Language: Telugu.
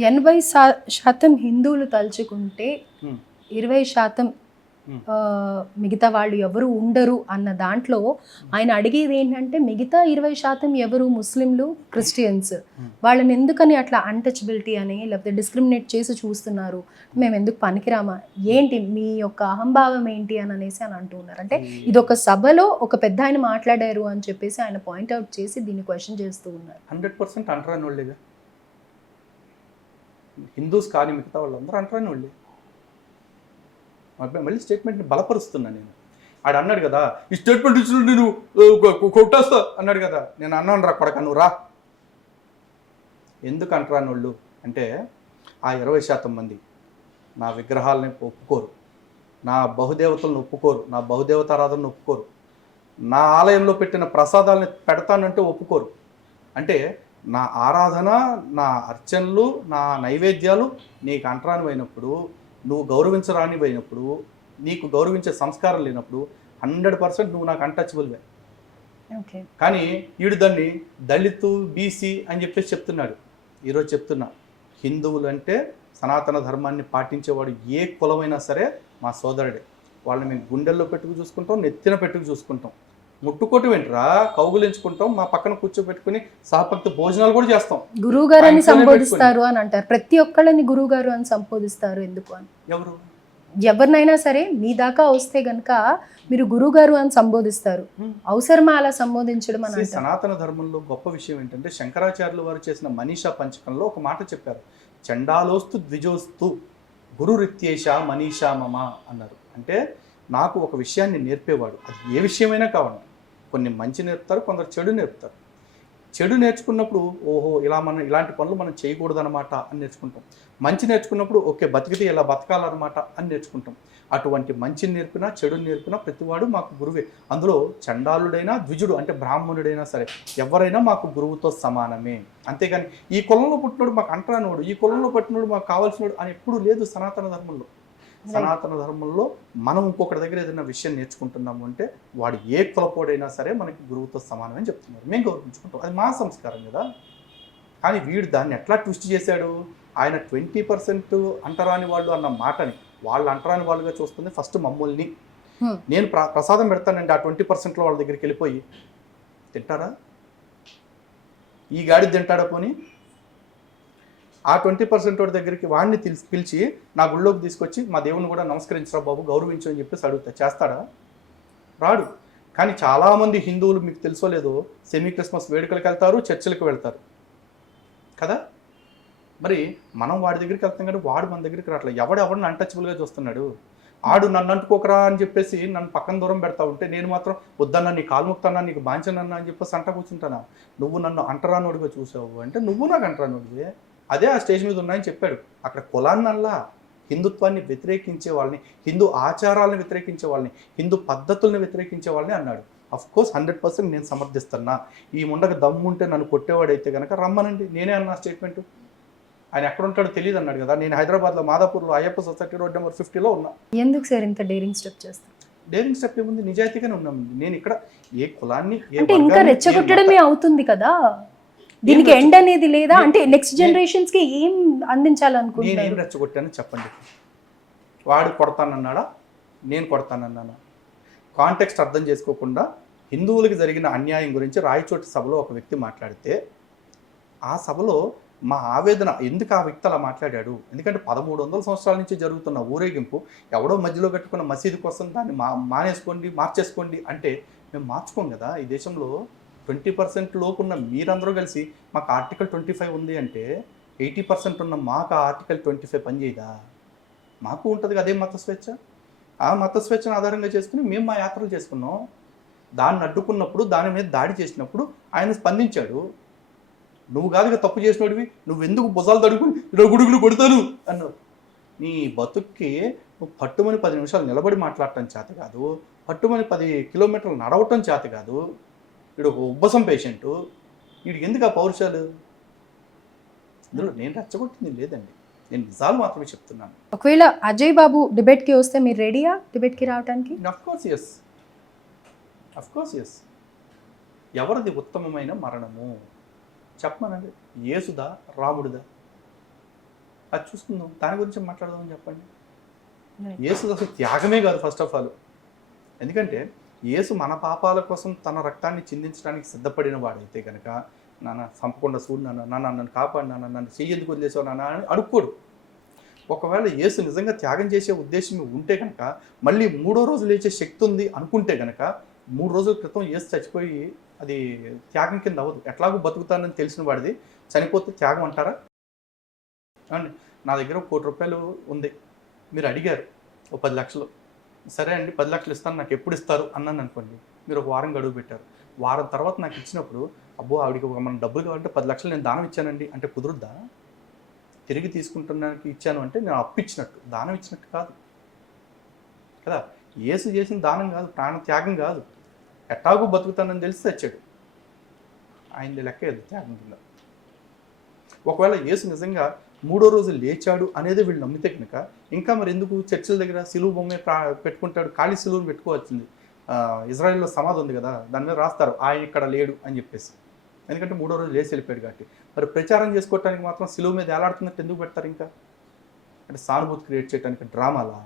80% హిందువులు తలుచుకుంటే ఉమ్, 20% ఉమ్, మిగతా వాళ్ళు ఎవరు ఉండరు అన్న దాంట్లో ఆయన అడిగేది ఏంటంటే మిగతా 20% ఎవరు ముస్లింలు క్రిస్టియన్స్ వాళ్ళని ఎందుకని అట్లా అన్టచబిలిటీ అని లేకపోతే డిస్క్రిమినేట్ చేసి చూస్తున్నారు, మేము ఎందుకు పనికిరామా, ఏంటి మీ యొక్క అహంభావం ఏంటి అని అనేసి అని అంటూ ఉన్నారు. అంటే ఇది ఒక సభలో ఒక పెద్ద ఆయన మాట్లాడారు అని చెప్పేసి ఆయన పాయింట్అవుట్ చేసి దీన్ని క్వశ్చన్ చేస్తూ ఉన్నారు. 100% అంటరాని వాళ్ళేగా హిందూస్ కానీ మిగతా వాళ్ళందరూ అంటరాని వాళ్ళే. మళ్ళీ స్టేట్మెంట్ని బలపరుస్తున్నా నేను. ఆడు అన్నాడు కదా ఈ స్టేట్మెంట్ ఇచ్చిన నేను కొట్టేస్తా అన్నాడు కదా, నేను అన్నాను రా కొడక నువ్వు రా. ఎందుకు అంటరాని వాళ్ళు అంటే ఆ 20% మంది నా విగ్రహాలని ఒప్పుకోరు, నా బహుదేవతలను ఒప్పుకోరు, నా బహుదేవతారాధనను ఒప్పుకోరు, నా ఆలయంలో పెట్టిన ప్రసాదాలని పెడతానంటే ఒప్పుకోరు. అంటే నా ఆరాధన, నా అర్చనలు, నా నైవేద్యాలు నీకు అంటరానివైనప్పుడు, నువ్వు గౌరవించరానివైనప్పుడు, నీకు గౌరవించే సంస్కారం లేనప్పుడు 100% నువ్వు నాకు అన్టచబుల్వే. ఓకే, కానీ వీడు దాన్ని దళితు బీసీ అని చెప్పేసి చెప్తున్నాడు. ఈరోజు చెప్తున్నా, హిందువులు అంటే సనాతన ధర్మాన్ని పాటించేవాడు ఏ కులమైనా సరే మా సోదరుడే. వాళ్ళని మేము గుండెల్లో పెట్టుకు చూసుకుంటాం, నెత్తిన పెట్టుకు చూసుకుంటాం, ముట్టుకోటి వెంటరా కౌగులించుకుంటాం, మా పక్కన కూర్చోబెట్టుకుని సహపక్తి భోజనాలు కూడా చేస్తాం. గురువు గారు అని సంబోధిస్తారు అని అంటారు, ప్రతి ఒక్కళ్ళని గురువు గారు అని సంబోధిస్తారు ఎందుకు అని. ఎవరు ఎవరినైనా సరే మీ దాకా వస్తే గనక మీరు గురువు గారు అని సంబోధిస్తారు, అవసరమా అలా సంబోధించడం అని అంటారు. సనాతన ధర్మంలో గొప్ప విషయం ఏంటంటే శంకరాచార్యులు వారు చేసిన మనీషా పంచకంలో ఒక మాట చెప్పారు, చండాలోస్తు ద్విజోస్తు గురురిత్యేష మనీషా మమ అన్నారు. అంటే నాకు ఒక విషయాన్ని నేర్పేవాడు, అది ఏ విషయమైనా కావాలి, కొన్ని మంచి నేర్పుతారు, కొందరు చెడు నేర్పుతారు. చెడు నేర్చుకున్నప్పుడు ఓహో మనం ఇలాంటి పనులు మనం చేయకూడదన్నమాట అని నేర్చుకుంటాం. మంచి నేర్చుకున్నప్పుడు ఓకే బతికితే ఇలా బతకాలన్నమాట అని నేర్చుకుంటాం. అటువంటి మంచి నేర్పినా చెడు నేర్పినా ప్రతివాడు మాకు గురువే. అందులో చండాలుడైనా ద్విజుడు అంటే బ్రాహ్మణుడైనా సరే ఎవరైనా మాకు గురువుతో సమానమే. అంతేగాని ఈ కులంలో పుట్టినోడు మాకు అంటరానోడు, ఈ కులంలో పుట్టినోడు మాకు కావాల్సినోడు అని ఎప్పుడూ లేదు సనాతన ధర్మంలో. సనాతన ధర్మంలో మనం ఇంకొకటి దగ్గర ఏదైనా విషయం నేర్చుకుంటున్నాము అంటే వాడు ఏ కులపోడైనా సరే మనకి గురువుతో సమానమని చెప్తున్నారు, మేము గౌరవించుకుంటాం, అది మా సంస్కారం కదా. కానీ వీడు దాన్ని ఎట్లా ట్విస్ట్ చేశాడు, ఆయన 20% అంటరాని వాళ్ళు అన్న మాటని వాళ్ళు అంటరాని వాళ్ళుగా చూస్తుంది ఫస్ట్ మమ్మల్ని. నేను ప్రసాదం పెడతానండి ఆ 20%లో వాళ్ళ దగ్గరికి వెళ్ళిపోయి తింటారా, ఈ గాడి తింటాడా పోనీ? ఆ 20% వాడి దగ్గరికి వాడిని పిలిచి నా గుళ్ళోకి తీసుకొచ్చి మా దేవుని కూడా నమస్కరించరా బాబు గౌరవించు అని చెప్పేసి అడుగుతా, చేస్తాడా? రాడు. కానీ చాలామంది హిందువులు మీకు తెలుసో లేదో సెమీ క్రిస్మస్ వేడుకలకు వెళ్తారు, చర్చిలకు వెళ్తారు కదా. మరి మనం వాడి దగ్గరికి వెళ్తాం కానీ వాడు మన దగ్గరికి రావట్లేదు. ఎవరిని అన్టచబుల్గా చూస్తున్నాడు. ఆడు నన్ను అంటుకోకరా అని చెప్పేసి నన్ను పక్కన దూరం పెడతా ఉంటే నేను మాత్రం వద్దన్నా, నీ కాలు ముక్తానా, నీకు బాంచనన్నా అని చెప్పేసి అంట కూర్చుంటానా. నువ్వు నన్ను అంటరానోడిగా చూసావు అంటే నువ్వు నాకు అంటరానోడివే. అదే ఆ స్టేజ్ మీద ఉన్నాయని చెప్పాడు. అక్కడ కులాన్నల్లా హిందుత్వాన్ని వ్యతిరేకించే వాళ్ళని, హిందూ ఆచారాలను వ్యతిరేకించే వాళ్ళని, హిందూ పద్ధతుల్ని వ్యతిరేకించే వాళ్ళని అన్నాడు. అఫ్కోర్స్ 100% నేను సమర్థిస్తున్నా. ఈ ముండకు దమ్ముంటే నన్ను కొట్టేవాడైతే కనుక రమ్మనండి, నేనే అన్నా స్టేట్మెంటు. ఆయన ఎక్కడ ఉంటాడో తెలియదు అన్నాడు కదా. నేను హైదరాబాద్లో మాదాపూర్లో అయ్యప్ప సొసైటీ రోడ్ నెంబర్ 50లో ఉన్నా. ఎందుకు సార్ ఇంత డేరింగ్ స్టెప్ చేస్తారు? డేరింగ్ స్టెప్ ఏముంది, నిజాయితీగానే ఉన్నాం. నేను ఇక్కడ ఏ కులాన్ని అంటే ఇంకా రెచ్చగొట్టడమే అవుతుంది కదా, దీనికి ఎండ్ అనేది లేదా? అంటే నెక్స్ట్ జనరేషన్స్ కి ఏం అందించాలనుకుంటున్నారు? నేనేం రెచ్చగొట్టాను చెప్పండి. వాడు కొడతానన్నాడా, నేను కొడతానన్నానా? కాంటెక్స్ట్ అర్థం చేసుకోకుండా హిందువులకు జరిగిన అన్యాయం గురించి రాయచోటి సభలో ఒక వ్యక్తి మాట్లాడితే ఆ సభలో మా ఆవేదన ఎందుకు ఆ వ్యక్తి అలా మాట్లాడాడు, ఎందుకంటే 1300 సంవత్సరాల నుంచి జరుగుతున్న ఊరేగింపు ఎవడో మధ్యలో కట్టుకున్న మసీదు కోసం దాన్ని మానేసుకోండి మార్చేసుకోండి అంటే మేము మార్చుకోం కదా. ఈ దేశంలో 20% లోపు ఉన్న మీరందరూ కలిసి మాకు ఆర్టికల్ 25 ఉంది అంటే 80% ఉన్న మాకు ఆ ఆర్టికల్ 25 పనిచేయదా? మాకు ఉంటుంది అదే మత స్వేచ్ఛ. ఆ మత స్వేచ్ఛను ఆధారంగా చేసుకుని మేము మా యాత్రలు చేసుకున్నాం. దాన్ని అడ్డుకున్నప్పుడు, దాని మీద దాడి చేసినప్పుడు ఆయన స్పందించాడు. నువ్వు కాదుగా తప్పు చేసినోడివి, నువ్వెందుకు భుజాలు తడుకుని ఇలా గుడుగులు కొడతాను అన్నావు. నీ బతుక్కి నువ్వు పట్టుమని 10 నిమిషాలు నిలబడి మాట్లాడటం చేత కాదు, పట్టుమని 10 కిలోమీటర్లు నడవటం చేత కాదు. వీడు ఒక ఉబ్బసం పేషెంటు, వీడికి ఎందుకు ఆ పౌరుషాలు? ఇందులో నేను రెచ్చగొట్టింది లేదండి, నేను నిజాలు మాత్రమే చెప్తున్నాను. ఒకవేళ అజయ్ బాబు డిబేట్కి వస్తే మీరు రెడీయా డిబేట్కి రావడానికి? Of course yes. ఎవరిది ఉత్తమమైన మరణము చెప్పమనండి, యేసుదా రాముడిదా? అది చూసుకుందాం, దాని గురించి మాట్లాడదామని చెప్పండి. Right. యేసు అసలు త్యాగమే కాదు ఫస్ట్ ఆఫ్ ఆల్. ఎందుకంటే యేసు మన పాపాల కోసం తన రక్తాన్ని చిందించడానికి సిద్ధపడిన వాడైతే కనుక, నాన్న చంపకుండా చూడు నాన్న, నాన్న నన్ను కాపాడు నాన్న, నన్ను చెయ్యి ఎందుకు వదిలేసావు నాన్న అని అడుక్కోడు. ఒకవేళ యేసు నిజంగా త్యాగం చేసే ఉద్దేశం ఉంటే కనుక, మళ్ళీ 3వ రోజు లేచే శక్తి ఉంది అనుకుంటే కనుక, 3 రోజుల క్రితం యేసు చచ్చిపోయి అది త్యాగం కింద అవ్వదు. ఎట్లాగో బతుకుతానని తెలిసిన వాడిది చనిపోతే త్యాగం అంటారా? అండి, నా దగ్గర ఒక ₹1,00,00,000 ఉంది, మీరు అడిగారు ఓ 10 లక్షలు, సరే అండి 10 లక్షలు ఇస్తాను, నాకు ఎప్పుడు ఇస్తారు అన్నాను అనుకోండి. మీరు ఒక వారం గడువు పెట్టారు, వారం తర్వాత నాకు ఇచ్చినప్పుడు, అబ్బో ఆవిడకి మన డబ్బులు కావాలంటే 10 లక్షలు నేను దానం ఇచ్చానండి అంటే కుదురుద్దా? తిరిగి తీసుకుంటున్నానికి ఇచ్చాను అంటే నేను అప్పు ఇచ్చినట్టు, దానం ఇచ్చినట్టు కాదు కదా. యేసు చేసిన దానం కాదు, ప్రాణ త్యాగం కాదు. ఎట్టాగో బతుకుతానని తెలిసి తెచ్చాడు, ఆయనది లెక్క లేదు త్యాగం కింద. ఒకవేళ యేసు నిజంగా 3వ రోజు లేచాడు అనేది వీళ్ళు నమ్మితే కనుక, ఇంకా మరి ఎందుకు చర్చిల దగ్గర సిలువు బొమ్మే పెట్టుకుంటాడు? ఖాళీ సిలువును పెట్టుకోవాల్సింది. ఇజ్రాయెల్లో సమాధి ఉంది కదా, దాని మీద రాస్తారు ఆయన ఇక్కడ లేడు అని చెప్పేసి. ఎందుకంటే 3వ రోజు లేచి వెళ్ళిపోయాడు కాబట్టి. మరి ప్రచారం చేసుకోవటానికి మాత్రం సిలువు మీద ఏలాడుతున్నట్టు ఎందుకు పెడతారు? ఇంకా అంటే సానుభూతి క్రియేట్ చేయడానికి డ్రామాలా?